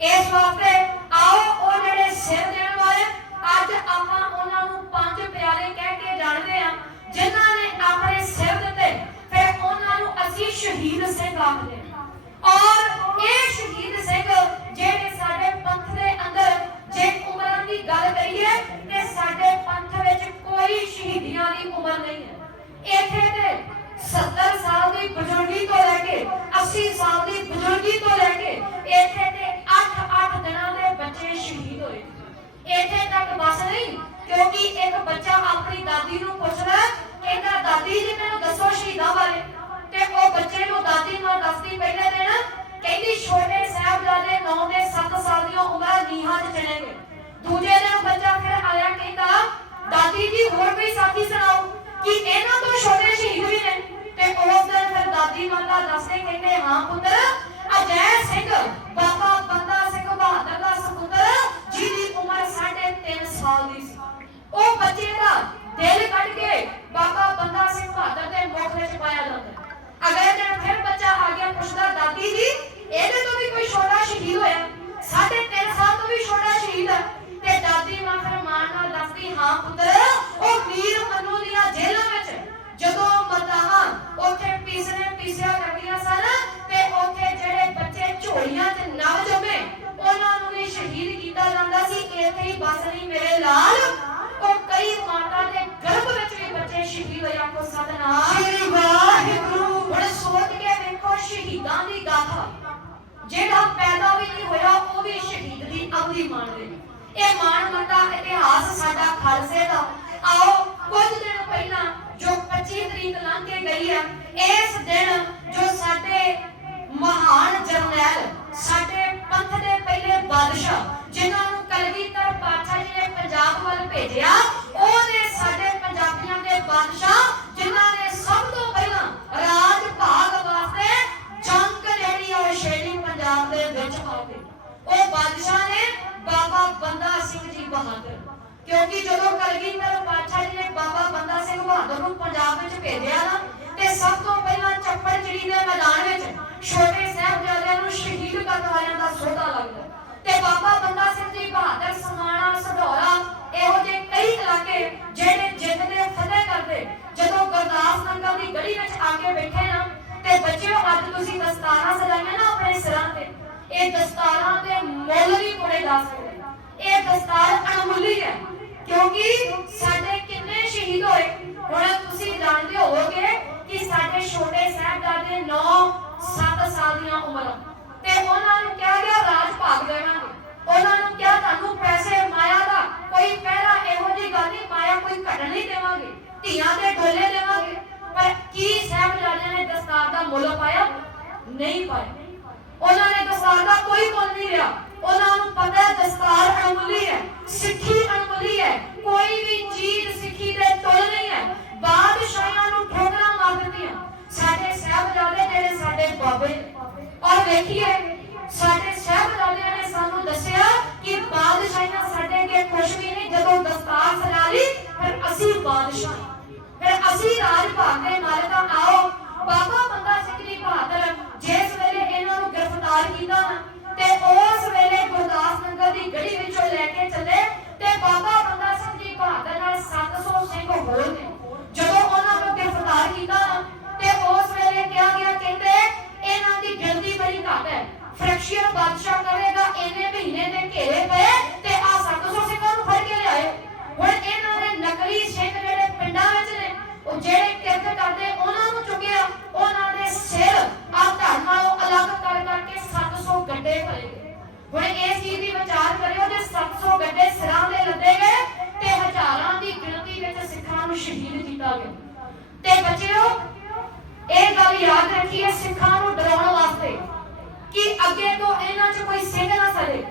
Eso ਕਿਉਂਕਿ ਇੱਕ ਬੱਚਾ ਆਪਣੀ ਦਾਦੀ ਨੂੰ ਪੁੱਛਦਾ, ਕਹਿੰਦਾ, ਦਾਦੀ ਜੀ, ਮੈਨੂੰ ਦੱਸੋ ਸ਼ਹੀਦਾਂ ਬਾਰੇ। ਤੇ ਉਹ ਬੱਚੇ ਨੂੰ ਦਾਦੀ ਮਾਂ ਦੱਸਦੀ ਪਹਿਲੇ ਦਿਨ, ਕਹਿੰਦੀ, ਛੋਟੇ ਸਾਹਿਬਜ਼ਾਦੇ 9 ਦੇ 7 ਸਾਲ ਦੀਆਂ ਉਮਰਾਂ ਨੀਹਾਂ 'ਚ ਚਲੇ ਗਏ। ਦੂਜੇ ਦਿਨ ਬੱਚਾ ਫਿਰ ਆਇਆ, ਕਹਿੰਦਾ, ਦਾਦੀ ਜੀ, ਹੋਰ ਕੋਈ ਸਾਥੀ ਸੁਣਾਓ ਕਿ ਇਹਨਾਂ ਤੋਂ ਛੋਟੇ ਸ਼ਹੀਦ ਵੀ ਨੇ? ਤੇ ਉਸ ਦਿਨ ਫਿਰ ਦਾਦੀ ਮਾਤਾ ਦੱਸਦੇ, ਕਹਿੰਦੇ, ਹਾਂ ਜਿਹੜਾ ਪੈਦਾ ਵੀ ਨਹੀਂ ਹੋਇਆ, ਉਹ ਵੀ ਸ਼ਹੀਦ ਦੀ ਅਵਧੀ ਮੰਨਦੇ ਨੇ। ਇਹ ਮਾਣਮੱਤਾ ਇਤਿਹਾਸ ਸਾਡਾ ਖਾਲਸੇ ਦਾ। ਆਓ, ਕੁਝ ਦਿਨ ਪਹਿਲਾਂ ਜੋ 25 ਤਰੀਕ ਲੰਘ ਕੇ ਗਈ ਆ, ਇਸ ਦਿਨ ਜੋ ਸਾਡੇ ਮਹਾਨ ਜਰਨੈਲ, ਸਾਡੇ ਪੰਥ ਦੇ ਪਹਿਲੇ ਬਾਦਸ਼ਾਹ, ਜਿਨ੍ਹਾਂ ਨੂੰ ਕਲਗੀਧਰ ਪਾਤਸ਼ਾਹ ਜੀ ਨੇ ਪੰਜਾਬ ਵੱਲ ਭੇਜਿਆ ਉਹ ਨੇ ਸਾਡੇ ਪੰਜਾਬੀਆਂ ਦੇ ਬਾਦਸ਼ਾਹ ਜਿਨ੍ਹਾਂ ਨੇ ਸਭ ਤੋਂ ਪਹਿਲਾਂ ਰਾਜ ਭਾਗ ਵਾਸਤੇ ਜੰਗ ਜਿਹੜੀ ਆ ਉਹ ਛੇੜੀ ਪੰਜਾਬ ਦੇ ਵਿੱਚ ਆ ਗਈ ਉਹ ਬਾਦਸ਼ਾਹ ਨੇ ਬਾਬਾ ਬੰਦਾ ਸਿੰਘ ਜੀ ਬਹਾਦਰ ਕਿਉਂਕਿ ਜਦੋਂ ਕਲਗੀਧਰ ਪਾਤਸ਼ਾਹ ਜੀ ਨੇ ਬਾਬਾ ਬੰਦਾ ਸਿੰਘ ਬਹਾਦਰ ਨੂੰ ਪੰਜਾਬ ਵਿੱਚ ਭੇਜਿਆ ਨਾ, ਤੇ ਸਭ ਤੋਂ ਪਹਿਲਾਂ ਚੱਪੜਚਿੜੀ ਦੇ ਮੈਦਾਨ ਵਿੱਚ ਛੋਟੇ ਸਾਹਿਬਜ਼ਾਦਿਆਂ ਨੂੰ ਸ਼ਹੀਦ ਕਰਨ ਵਾਲਿਆਂ ਦਾ ਸੋਧਾ ਲੱਗਦਾ। ਤੇ ਬਾਬਾ ਬੰਦਾ ਸਿੰਘ ਜੀ ਬਹਾਦਰ, ਸਮਾਣਾ ਸਢੌਰਾ ਇਹੋ ਜਿਹੇ ਕਈ ਇਲਾਕੇ ਜਿਹੜੇ ਜਿੱਤਦੇ ਫਤਿਹ ਕਰਦੇ, ਜਦੋਂ ਗੁਰਦਾਸ ਨੰਗਲ ਦੀ ਗੜੀ ਵਿੱਚ ਆ ਕੇ ਬੈਠੇ ਨਾ, ਤੇ ਬੱਚਿਓ, ਅੱਜ ਤੁਸੀਂ ਦਸਤਾਰਾਂ ਸਜਾਈਆਂ ਨਾ ਆਪਣੇ ਸਿਰਾਂ ਤੇ, ਇਹ ਦਸਤਾਰਾਂ ਤੇ ਮੁੱਲ ਵੀ ਬੜੇ ਦੱਸ ਸਕਦੇ ਇਹ ਦਸਤਾਰ ਅਣਮੁੱਲੀ ਹੈ ਕਿਉਂਕਿ ਸਾਡੇ ਕਿੰਨੇ ਸ਼ਹੀਦ ਹੋਏ ਹੁਣ ਤੁਸੀਂ ਜਾਣਦੇ ਹੋਵੋਗੇ ਕਿ ਸਾਡੇ ਛੋਟੇ ਸਾਹਿਬਜ਼ਾਦੇ 9 7 ਸਾਲ ਦੀਆਂ ਉਮਰਾਂ। ਤੇ ਉਹਨਾਂ ਨੂੰ ਕਿਹਾ ਗਿਆ, ਰਾਜ ਭਾਗ ਦੇਵਾਂਗੇ ਉਹਨਾਂ ਨੂੰ ਕਿਹਾ, ਤੁਹਾਨੂੰ ਪੈਸੇ ਮਾਇਆ ਦਾ ਕੋਈ ਪਹਿਰਾ ਇਹੋ ਜਿਹੀ ਗੱਲ ਨਹੀਂ, ਮਾਇਆ ਕੋਈ ਘਟ ਨਹੀਂ ਦੇਵਾਂਗੇ। ਧੀਆਂ ਦੇ ਡੋਲੇ ਦੇਵਾਂਗੇ। ਪਰ ਕੀ ਸਾਹਿਬਜ਼ਾਦਿਆਂ ਨੇ ਦਸਤਾਰ ਦਾ ਮੁੱਲ ਪਾਇਆ? ਨਹੀਂ ਪਾਇਆ। ਉਹਨਾਂ ਨੇ ਦਸਤਾਰ ਦਾ ਕੋਈ ਮੁੱਲ ਨਹੀਂ ਲਿਆ। ਉਹਨਾਂ ਨੂੰ ਪਤਾ ਹੈ ਦਸਤਾਰ ਅਣਮੁੱਲੀ ਹੈ, ਸਿੱਖੀ ਅਣਮੁੱਲੀ ਹੈ। ਕੋਈ ਵੀ ਚੀਜ਼ ਸਿੱਖੀ ਦੇ ਤੁਲ ਬਾਬੇ ਔਰ ਵੇਖੀਏ ਸਾਡੇ ਸਾਹਿਬਜ਼ਾਦਿਆਂ ਨੇ ਗੱਡੇ ਭਰੇ ਹੁਣ ਇਸ ਚੀਜ਼ ਦੀ ਵਿਚਾਰ ਕਰਿਓ ਜੇ 700 ਗੱਡੇ ਸਿਰਾਂ ਦੇ ਲੱਦੇ ਗਏ ਤੇ ਹਜ਼ਾਰਾਂ ਦੀ ਗਿਣਤੀ ਵਿੱਚ ਸਿੱਖਾਂ ਨੂੰ ਸ਼ਹੀਦ ਕੀਤਾ ਗਿਆ। ਤੇ ਬੱਚਿਓ, ਇਹ ਗੱਲ ਯਾਦ ਰੱਖੀਏ ਸਿੱਖਾਂ ਨੂੰ ਡਰਾਉਣ ਵਾਸਤੇ ਕਿ ਅੱਗੇ ਤੋਂ ਇਹਨਾਂ 'ਚ ਕੋਈ ਸਿੰਘ ਨਾ ਸੜੇ।